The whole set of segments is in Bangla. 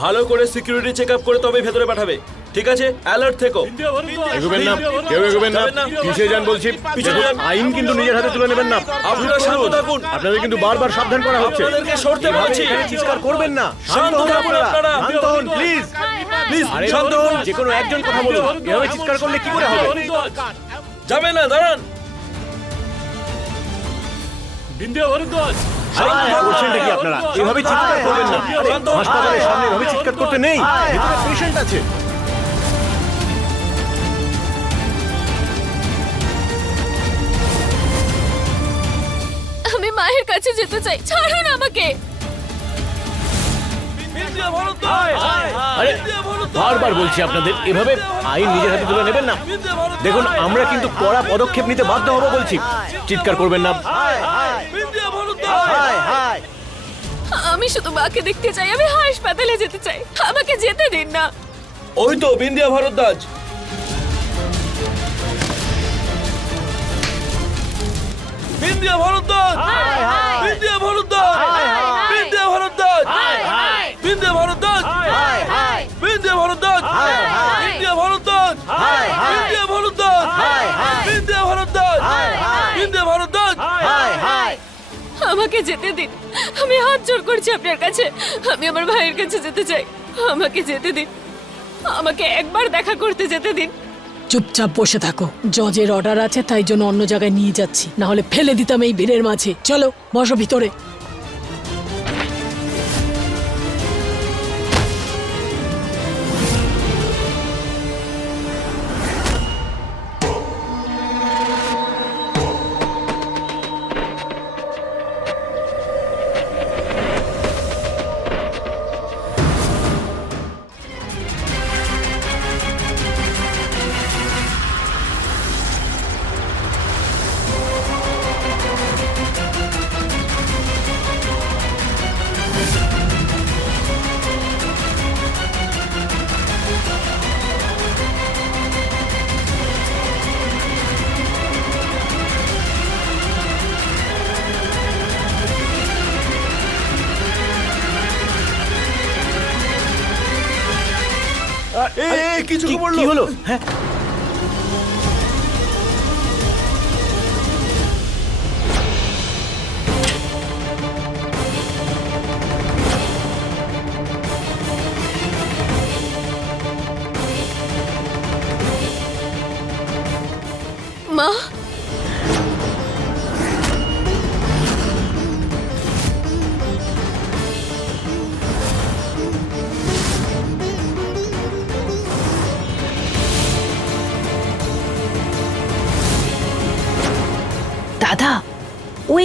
ভালো করে সিকিউরিটি চেক আপ করে তবে ভেতরে পাঠাবে। ঠিক আছে? অ্যালার্ট থেকো। এগোবেন না কেউ এগোবেন না যাবেন পিছিয়ে যান বলছি। পিছিয়ে যান। আইন কিন্তু নিজের হাতে তুলে নেবেন না। আপনারা শান্ত থাকুন। আপনাদের কিন্তু বারবার সাবধান করা হচ্ছে। আপনাদেরকে সরতে বলছি। চিৎকার করবেন না। শান্ত হন আপনারা। শান্ত হন প্লিজ প্লিজ শান্ত হন। যে কোনো একজন কথা বলুন। এভাবে চিৎকার করলে কি করে হবে? যাবে না দাঁড়ান। আরে কি করছেনটা কি আপনারা? এভাবে চিৎকার করবেন না। আরে, শান্ত হন। হাসপাতালের সামনে এভাবে চিৎকার করতে নেই। ভেতরে পেশেন্ট আছে। আমি মায়ের কাছে যেতে চাই। ছাড়ুন আমাকে। আরে বারবার বলছি আপনাদের এভাবে আইন নিজের হাতে তুলে নেবেন না। দেখুন আমরা কিন্তু কড়া পদক্ষেপ নিতে বাধ্য হব বলছি। চিৎকার করবেন না। আমি শুধু মাকে দেখতে চাই আমি হাসপাতালে যেতে চাই। আমাকে যেতে দিন না। ওই তো বিন্দিয়া ভারদ্বাজ। বিন্দিয়া ভারদ্বাজ! বিন্দিয়া ভরদ্বাজ! আমাকে যেতে দিন। আমি হাত জোর করছি আপনার কাছে। আমি আমার ভাইয়ের কাছে যেতে চাই। আমাকে যেতে দিন। আমাকে একবার দেখা করতে যেতে দিন। চুপচাপ বসে থাকো। জজের অর্ডার আছে, তাই জন্য অন্য জায়গায় নিয়ে যাচ্ছি। না হলে ফেলে দিতাম এই ভিড়ের মাঝে। চলো, বসো ভিতরে।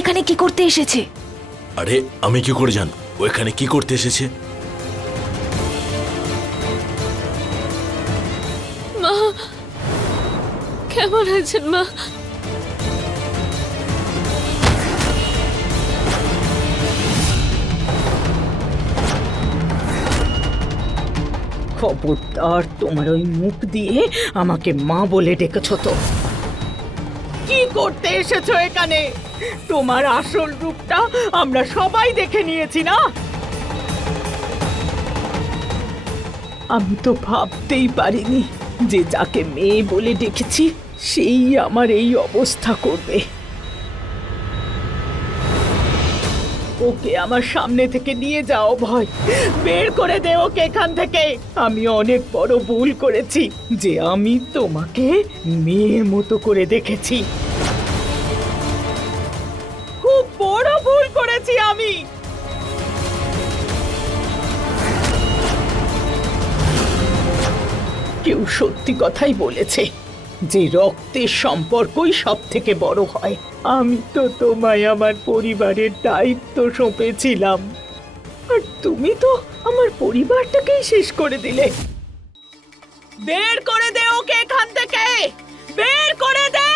এখানে কি করতে এসেছে? আরে আমি কি করে জান ও এখানে কি করতে এসেছে? মা কেমন আছেন মা? খবরদার তোমার ওই মুখ দিয়ে আমাকে মা বলে ডেকেছ তো। কি করতে এসেছ এখানে? তোমার আসল রূপটা আমরা সবাই দেখে নিয়েছি, না? আমি তো ভাবতেই পারিনি যে যাকে মেয়ে বলে ডেকেছি, সেই আমার এই অবস্থা করবে। ওকে আমার সামনে থেকে নিয়ে যাও ভয়। বের করে দে ওকে এখান থেকে। আমি অনেক বড় ভুল করেছি যে আমি তোমাকে মেয়ের মতো করে দেখেছি। কেউ সত্যি কথাই বলেছে যে রক্তের সম্পর্কই সব থেকে বড় হয়। আমি তো তোমায় আমার পরিবারের দায়িত্ব সঁপেছিলাম। আর তুমি তো আমার পরিবারটাকেই শেষ করে দিলে। বের করে দে ওকে এখান থেকে! বের করে দে!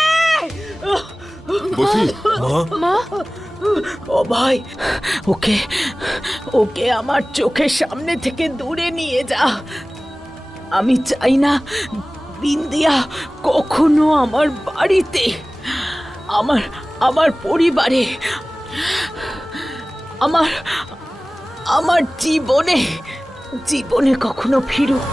মা? ও ভাই ওকে ওকে আমার চোখের সামনে থেকে দূরে নিয়ে যা। আমি চাই না বিন্দিয়া কখনো আমার বাড়িতে, আমার আমার পরিবারে, আমার আমার জীবনে জীবনে কখনো ফিরুক।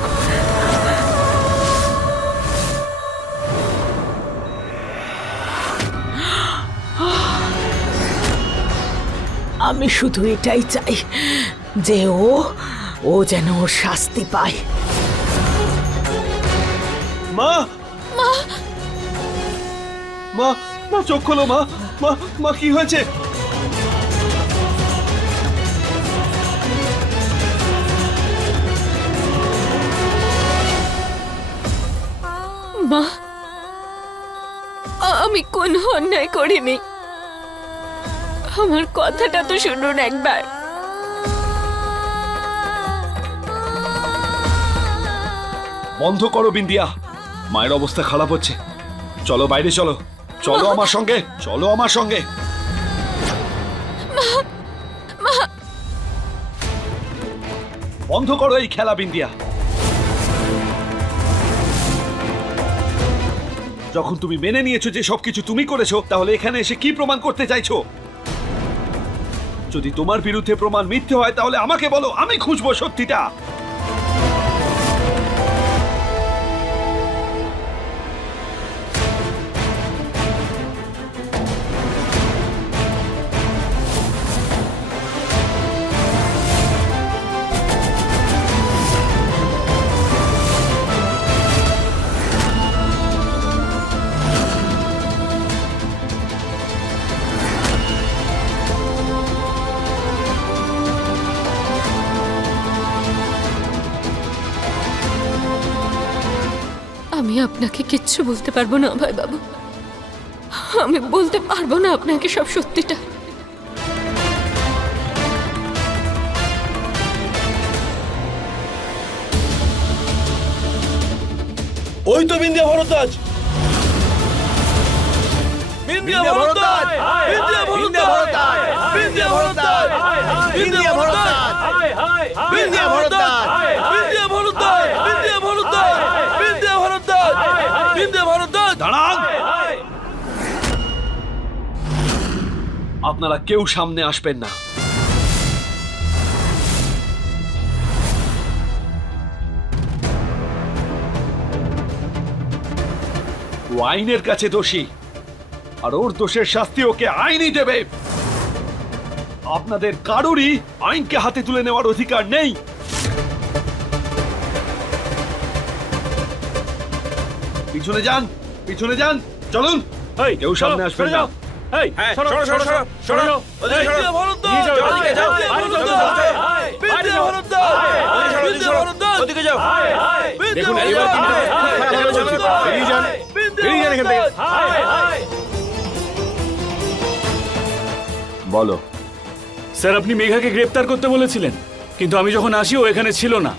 আমি শুধু এটাই চাই যে ও ও যেন ওর শাস্তি পায়। মা! মা! মা মা চোখ খোলো মা। মা মা কি হয়েছে? মা! আমি কোন অন্যায় করিনি। আমার কথাটা তো শুনুন একবার। বন্ধ করো বিন্দিয়া। মায়ের অবস্থা খারাপ হচ্ছে। চলো বাইরে চলো। চলো আমার সঙ্গে। চলো আমার সঙ্গে। বন্ধ করো এই খেলা বিন্দিয়া। যখন তুমি মেনে নিয়েছো যে সবকিছু তুমি করেছ তাহলে এখানে এসে কি প্রমাণ করতে চাইছো? যদি তোমার বিরুদ্ধে প্রমাণ মিথ্যে হয় তাহলে আমাকে বলো আমি খুঁজবো সত্যিটা। আমি আপনাকে কিচ্ছু বলতে পারব না ভাই বাবু আমি বলতে পারব না আপনাকে সব সত্যিটা ওই তো বিন্দিয়া ভরদ্বাজ বিন্দিয়া ভরদ্বাজ বিন্দিয়া ভরদ্বাজ বিন্দিয়া ভরদ্বাজ বিন্দিয়া ভরদ্বাজ বিন্দিয়া ভরদ্বাজ আপনারা কেউ সামনে আসবেন না। ও আইনের কাছে দোষী। আর ওর দোষের শাস্তি ওকে আইনই দেবে। আপনাদের কারোরই আইনকে হাতে তুলে নেওয়ার অধিকার নেই। পিছনে যান পিছনে যান চলুন। কেউ সামনে আসবেন না। সরো সরো সরো সরো বিন্দিয়া ভরদ্বাজ ওদিকে যাও বিন্দিয়া ভরদ্বাজ বিন্দিয়া ভরদ্বাজ ওদিকে যাও দেখুন এইবার কিন্তু খারাপ ভাবে চলছে। বেরিয়ে যান বেরিয়ে যান এখান থেকে। বলো। স্যার আপনি মেঘাকে গ্রেপ্তার করতে বলেছিলেন কিন্তু আমি যখন আসি ও এখানে ছিল না।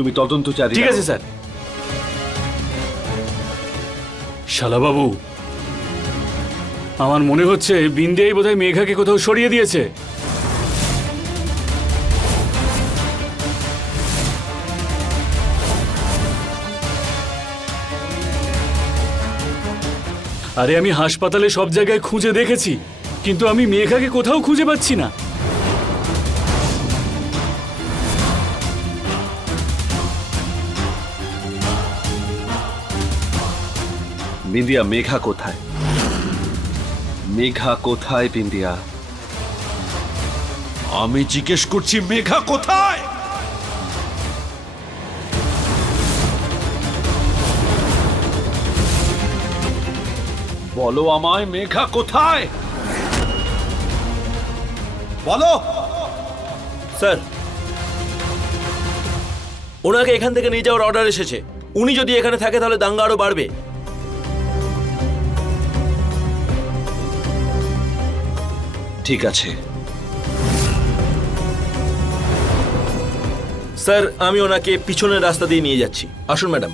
তুমি তদন্তচারী ঠিক আছে স্যার। শালাবাবু আমার মনে হচ্ছে বিন্দিয়াই বোধহয় মেঘাকে কোথাও সরিয়ে দিয়েছে। আরে আমি হাসপাতালে সব জায়গায় খুঁজে দেখেছি কিন্তু আমি মেঘাকে কোথাও খুঁজে পাচ্ছি না। বিন্দিয়া মেঘা কোথায়? মেঘা কোথায় বিন্দিয়া? আমি জিজ্ঞেস করছি মেঘা কোথায়? বলো আমায় মেঘা কোথায়? বলো! স্যার ওনাকে এখান থেকে নিয়ে যাওয়ার অর্ডার এসেছে। উনি যদি এখানে থাকে তাহলে দাঙ্গা আরও বাড়বে। ঠিক আছে। স্যার আমি ওনাকে পিছনের রাস্তা দিয়ে নিয়ে যাচ্ছি। আসুন ম্যাডাম।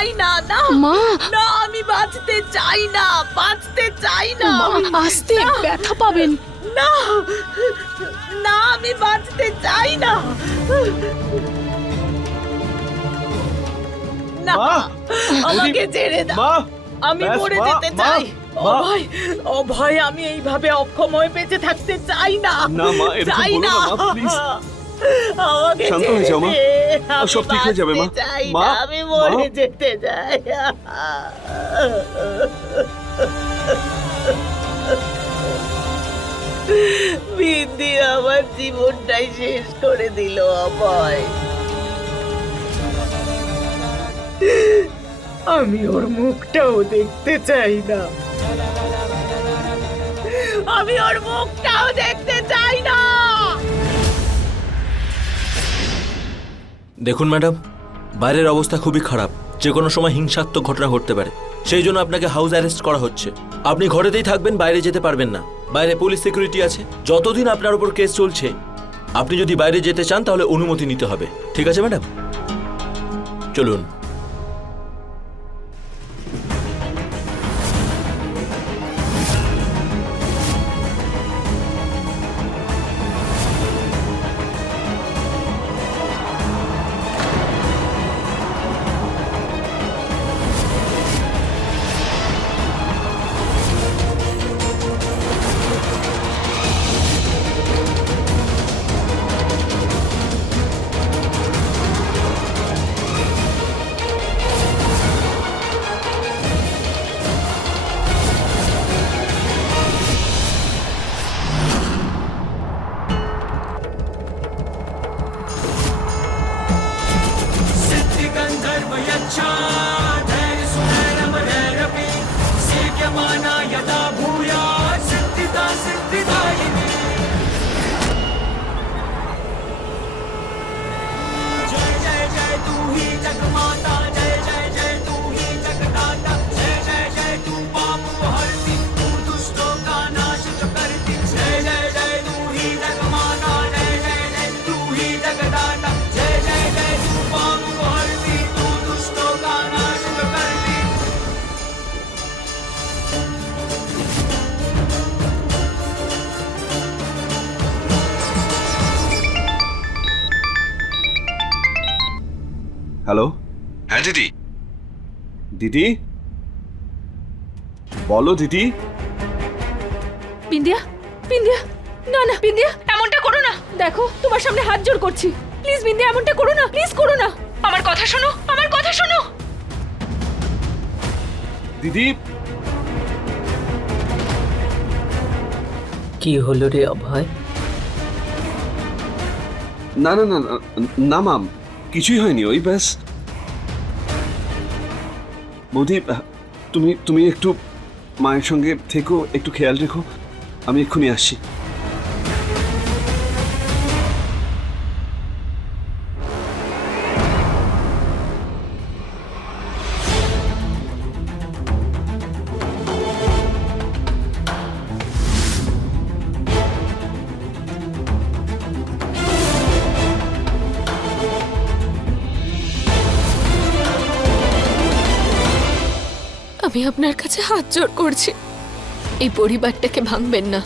চাই না না। মা। না আমি বাঁচতে চাই না বাঁচতে চাই না। মা আস্তে না, ব্যথা পাবেন। না না আমি বাঁচতে চাই না। না আমাকে ছেড়ে দাও। মা আমি মরে যেতে চাই। অভয় অভয় আমি এইভাবে অক্ষম হয়ে বেঁচে থাকতে চাই না। না, মা, এরকম চাই বলো না। শান্ত হয়ে যাও, মা। সব ঠিক হয়ে যাবে, মা। মা, আমি মরে যেতে চাই। বিন্দি আমার জীবনটাই শেষ করে দিল অভয় আমি ওর মুখটাও দেখতে চাই না। আমি ওর মুখটাও দেখতে চাই না। দেখুন ম্যাডাম, বাইরের অবস্থা খুবই খারাপ। যে কোনো সময় হিংসাত্মক ঘটনা ঘটতে পারে। সেই জন্য আপনাকে হাউস অ্যারেস্ট করা হচ্ছে। আপনি ঘরেতেই থাকবেন, বাইরে যেতে পারবেন না। বাইরে পুলিশ সিকিউরিটি আছে। যতদিন আপনার উপর কেস চলছে, আপনি যদি বাইরে যেতে চান, তাহলে অনুমতি নিতে হবে। ঠিক আছে ম্যাডাম? চলুন। দিদি বলো দিদি বিন্দিয়া বিন্দিয়া না না বিন্দিয়া এমনটা করো না দেখো তোমার সামনে হাত জোড় করছি প্লিজ বিন্দিয়া এমনটা করো না প্লিজ করো না আমার কথা শোনো আমার কথা শোনো দিদি কি হলো রে অভয় না না না না, না মাম কিছুই হয়নি ওই ব্যাস বৌদি তুমি তুমি একটু মায়ের সঙ্গে থেকো একটু খেয়াল রেখো। আমি এক্ষুনি আসছি। আমি আপনার কাছে হাত জোর করছি। এই পরিবারটাকে ভাঙবেন না।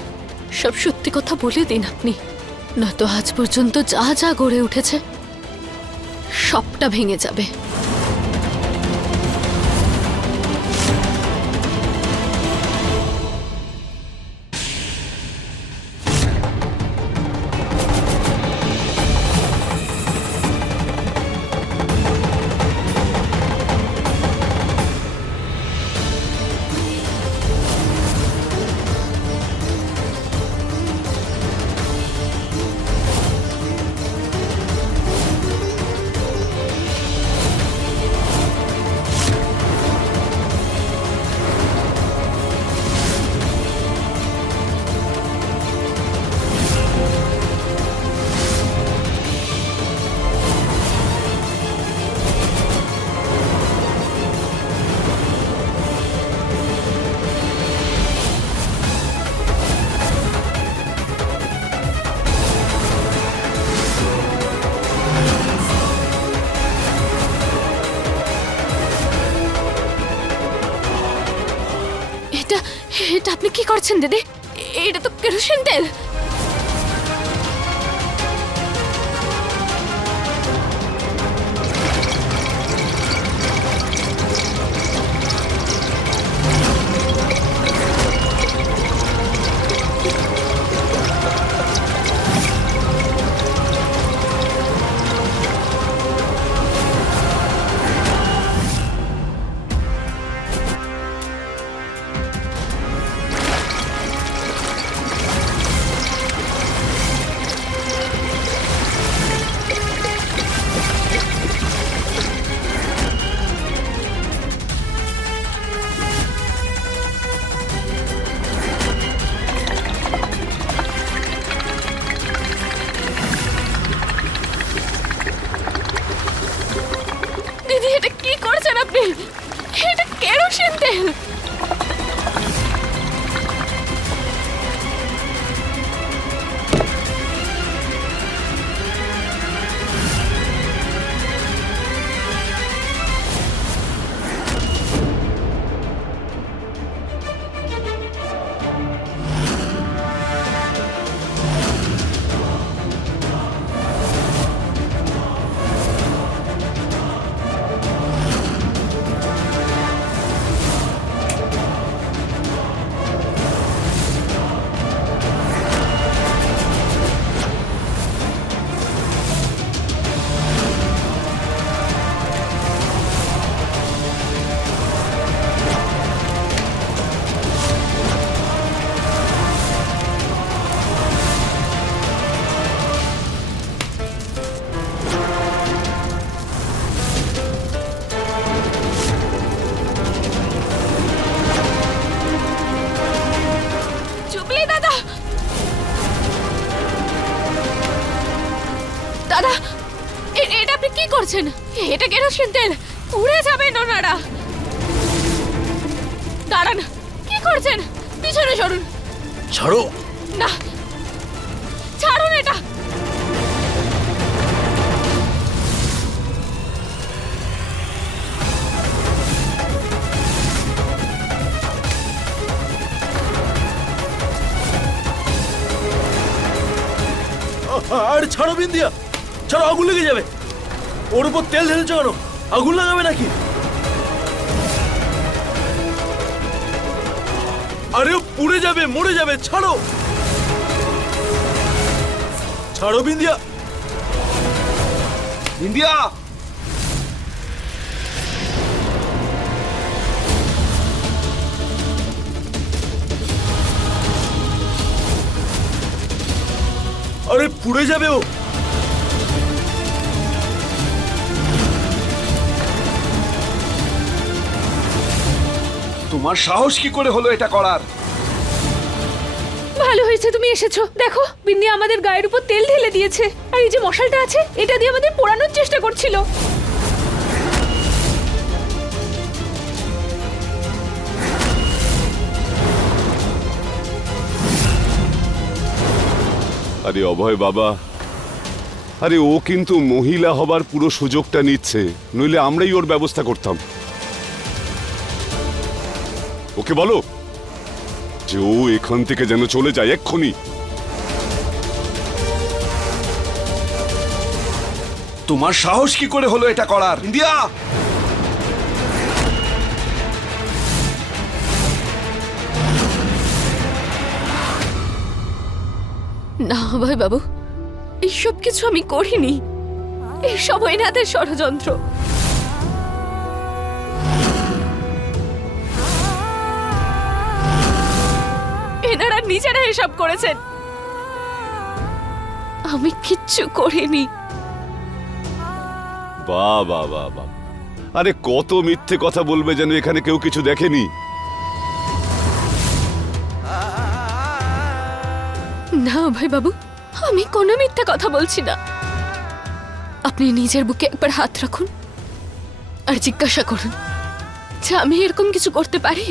সব সত্যি কথা বলে দিন আপনি। নয়তো আজ পর্যন্ত যা যা গড়ে উঠেছে, সবটা ভেঙে যাবে। করছেন দিদি? এটা তো কেরোসিন তেল। এটা আপনি কি করছেন? এটা কেরোসিন তেল। উড়ে যাবে নোনারা দাঁড়ান কি করছেন? পিছনে সরুন। ছাড়ো। না। ছাড়ুন এটা। আর ছাড়ো বিন্দিয়া। ছাড়ো আগুন লেগে যাবে। ওর উপর তেল ঢেলছো কেন? আগুন লাগাবে নাকি? আরে ও পুড়ে যাবে মরে যাবে ছাড়ো। ছাড়ো বিন্দিয়া। ইন্ডিয়া আরে পুড়ে যাবে ও। তোমার সাহস কি করে হলো এটা করার? ভালো হয়েছে তুমি এসেছ। দেখো বিন্দি আমাদের গায়ের উপর তেল ঢেলে দিয়েছে। আর এই যে মশালটা আছে এটা দিয়ে আমাদের পোড়ানোর চেষ্টা করছিল। আরে অভয় বাবা আরে ও কিন্তু মহিলা হবার পুরো সুযোগটা নিচ্ছে। নইলে আমরাই ওর ব্যবস্থা করতাম। ওকে বলো যে ও এখান থেকে যেন চলে যায় এক্ষুনি। তোমার সাহস কি করে হলো এটা করার? ইন্ডিয়া! না অভয় বাবু এইসব কিছু আমি করিনি। এইসব এনাদের ষড়যন্ত্র। নিজেরা এসব করেছেন। আমি কিচ্ছু করিনি। বা বা বা বা। আরে কত মিথ্যে কথা বলবে যেন এখানে কেউ কিছু দেখেনি। না ভাই বাবু আমি কোনো মিথ্যে কথা বলছি না। আপনি নিজের বুকে একবার হাত রাখুন আর জিজ্ঞাসা করুন যে আমি এরকম কিছু করতে পারি?